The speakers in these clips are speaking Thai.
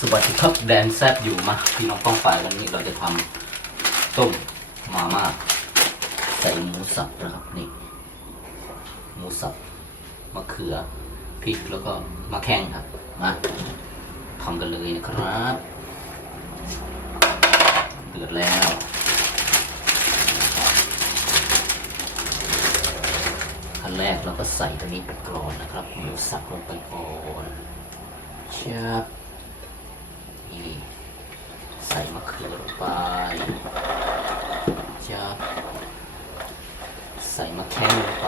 สวัสดีครับแดนแซบอยู่มาพี่น้องป้องฝ่ายวันนี้เราจะทำต้มมาม่าใส่หมูสับนะครับนี่หมูสับมะเขือพริกแล้วก็มะแข้งครับมาทำกันเลยนะครับเดือดแล้วขั้นแรกเราก็ใส่ตัวนี้ไปก่อนนะครับหมูสับลงไปก่อนเชียบ นี่ใส่มะ เขือลงไปจะใส่มะแข้งลงไป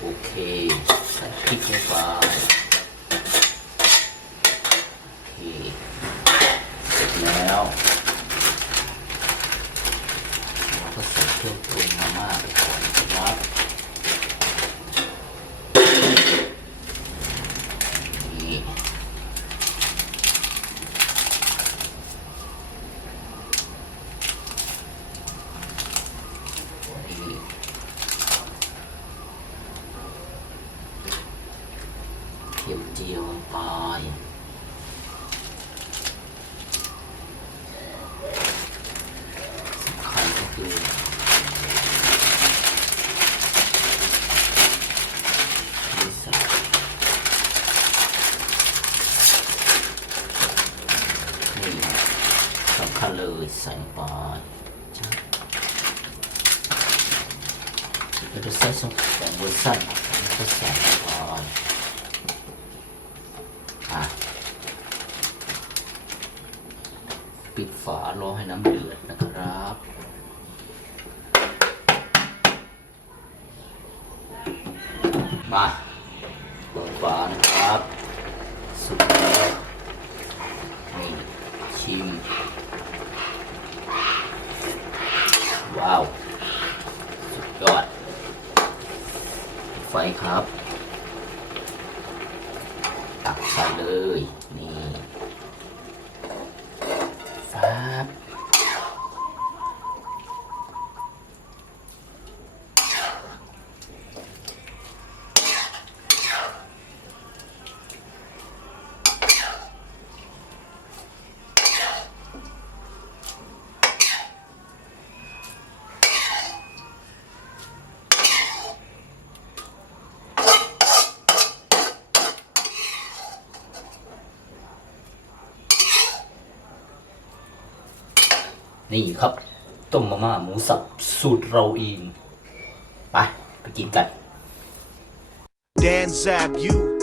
โอเค ใส่พริกลงไป โอเค เสร็จแล้วเราก็ใส่เครื่องปรุงมาม่าไปก่อนนะครับ นี่นี่ เทียมเจียวลงไปสำคัญก็คือนี่ใส่นี่สำคัญเลยใส่ลงไปจ้ะเราจะใส่สองสองเวอร์ชันแล้วก็ใส่ลงไปอะ ปิดฝารอให้น้ำเดือดนะครับ มาเปิดฝานะครับ สุดแล้วนี่ชิม ว้าว สุดยอด ไฟครับ ตักใส่เลย นี่ฟ้าบ นี่ครับ ต้มมาม่าหมูสับสูตรเราเอง ไป ไปกินกัน Dan Zab, you